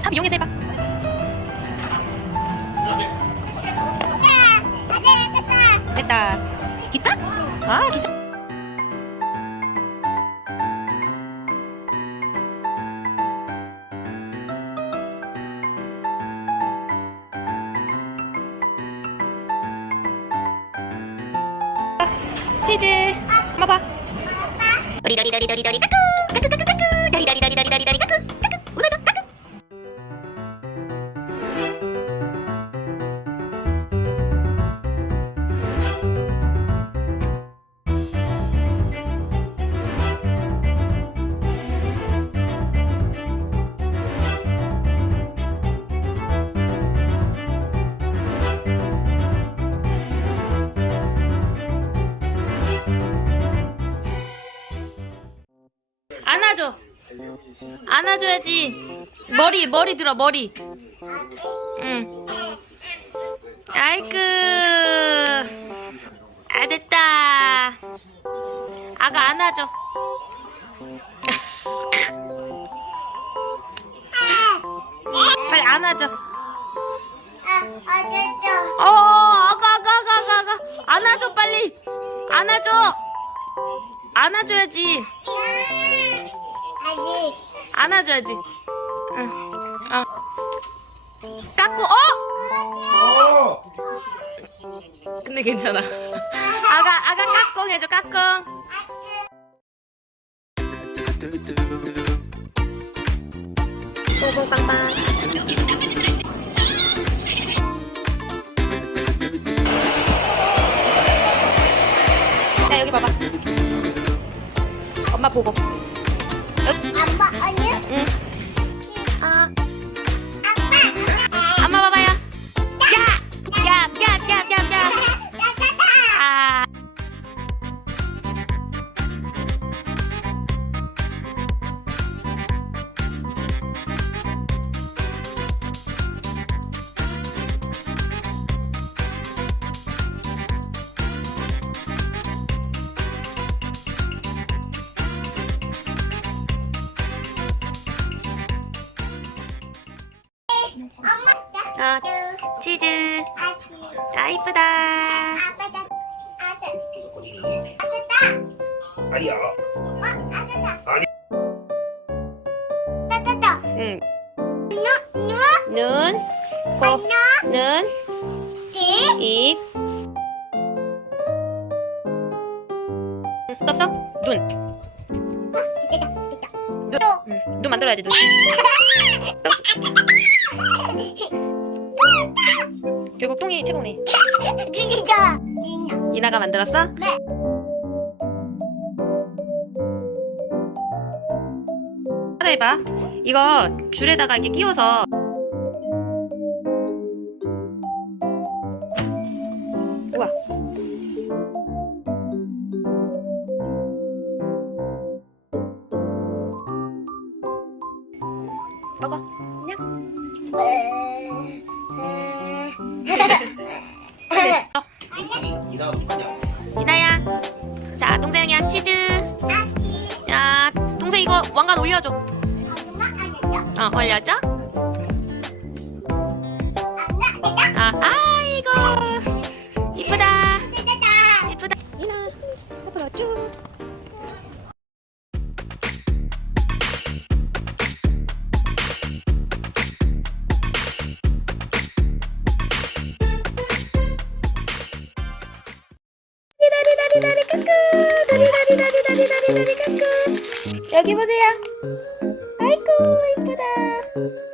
참 이용해서 해봐. 됐다. 기차? 아 기차. 치즈. 봐봐. 도리도리 도리 도리 도리 까꾸 까꾸까꾸까꾸 안아줘. 안아줘야지. 머리 머리 들어 머리. 응. 아이쿠 아 됐다. 아가 안아줘. 빨리 안아줘. 어 아가 아가 아가 아가. 안아줘 빨리. 안아줘. 안아줘야지 안아줘야지. 응. 어. 깎고 어? 근데 괜찮아. 아가 아가 깎고 해줘 깎고. 뽀뽀빵빵. 자 여기 봐봐. 엄마 보고. 응. 아. 아, 치즈. 아, 이쁘다. 아니야. 응. 눈, 코, 눈, 입. 응, 떴어? 눈. 응, 눈 만들어야지, 눈. 결국 똥이 최고네. 이나가 만들었어? 네. 하나 해봐. 이거 줄에다가 이렇게 끼워서 우와. 이나야. 자, 동생이야 치즈. 야, 동생 이거 왕관 올려줘. 어, 올려줘. 아, 아이고. 이쁘다. 이쁘다. 이나, 앞으로 쭉. 다리 다리다리다리 까꾸 다리 다리 다리 다리 다리 까꾸 여기 보세요. 아이고 이쁘다